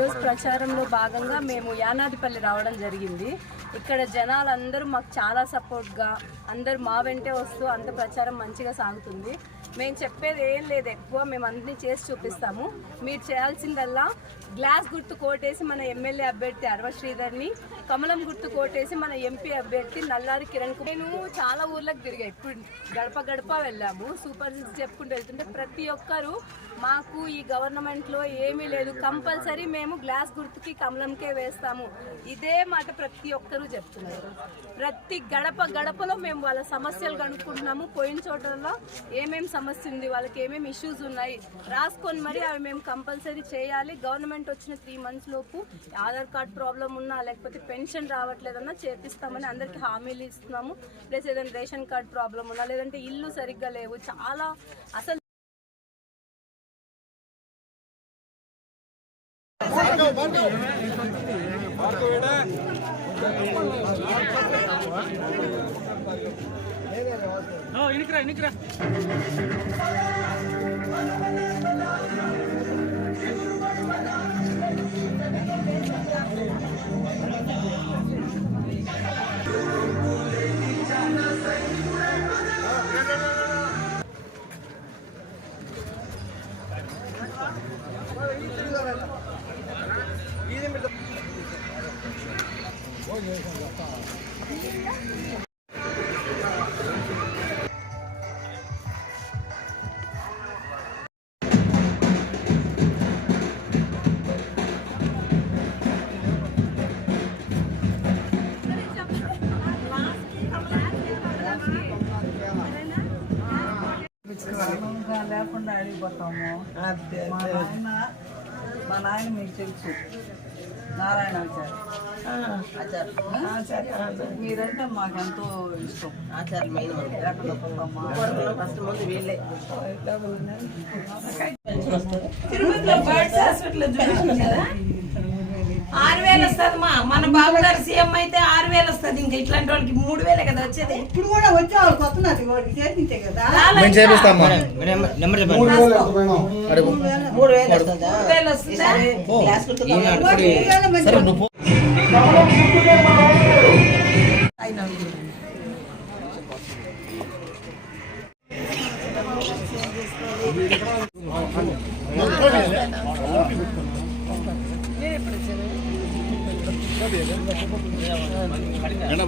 ఈరోజు ప్రచారంలో భాగంగా మేము యానాదిపల్లి రావడం జరిగింది. ఇక్కడ జనాలందరూ మాకు చాలా సపోర్ట్గా అందరూ మా వెంటే వస్తూ అంత ప్రచారం మంచిగా సాగుతుంది. మేము చెప్పేది ఏం లేదు, ఎక్కువ మేము అన్నీ చేసి చూపిస్తాము. మీరు చేయాల్సిందల్లా గ్లాస్ గుర్తు కోటేసి మన ఎమ్మెల్యే అభ్యర్థి అరవ శ్రీధర్ని, కమలం గుర్తు కోటేసి మన ఎంపీ అభ్యర్థి నల్లారి కిరణ్ కుమార్. నేను చాలా ఊర్లకు తిరిగా, ఇప్పుడు గడప గడప వెళ్ళాము. సూపర్ సిక్స్ చెప్పుకుంటూ వెళ్తుంటే ప్రతి ఒక్కరు మాకు ఈ గవర్నమెంట్లో ఏమీ లేదు, కంపల్సరీ మేము గ్లాస్ గుర్తుకి కమలంకే వేస్తాము, ఇదే మాట ప్రతి ఒక్కరూ చెప్తున్నారు. ప్రతి గడప గడపలో మేము వాళ్ళ సమస్యలు కనుక్కుంటున్నాము. పోయిన చోటల్లో ఏమేమి సమస్య ఉంది, వాళ్ళకి ఏమేమి ఇష్యూస్ ఉన్నాయి రాసుకొని మరి అవి మేము కంపల్సరీ చేయాలి. గవర్నమెంట్ వచ్చిన 3 months లోపు ఆధార్ కార్డ్ ప్రాబ్లం ఉన్నా లేకపోతే పెన్షన్ రావట్లేదన్నా చేపిస్తామని అందరికీ హామీలు ఇస్తున్నాము. ప్లస్ ఏదైనా రేషన్ కార్డ్ ప్రాబ్లం ఉన్నా లేదంటే ఇల్లు సరిగ్గా లేవు, చాలా అసలు ఇనికిరా లేకుండా అడిగిపోతాము. మా నాయన మీకు తెలుసు, నారాయణ ఆచార్య. మీరంటే మాకెంతో ఇష్టం. ఆచార్య ఎక్కడ పోతామా ఫస్ట్ ముందు వీళ్ళే హాస్పిటల్ 6,000 వస్తుంది. మన బాబు గారు సీఎం అయితే 6,000 వస్తుంది. ఇంకా ఇట్లాంటి వాళ్ళకి 3,000 కదా వచ్చేది. ఇప్పుడు కూడా వచ్చే వాళ్ళకి వస్తున్నది, వాడికి చేసింటే కదా. 3,000 వస్తుందా? என்ன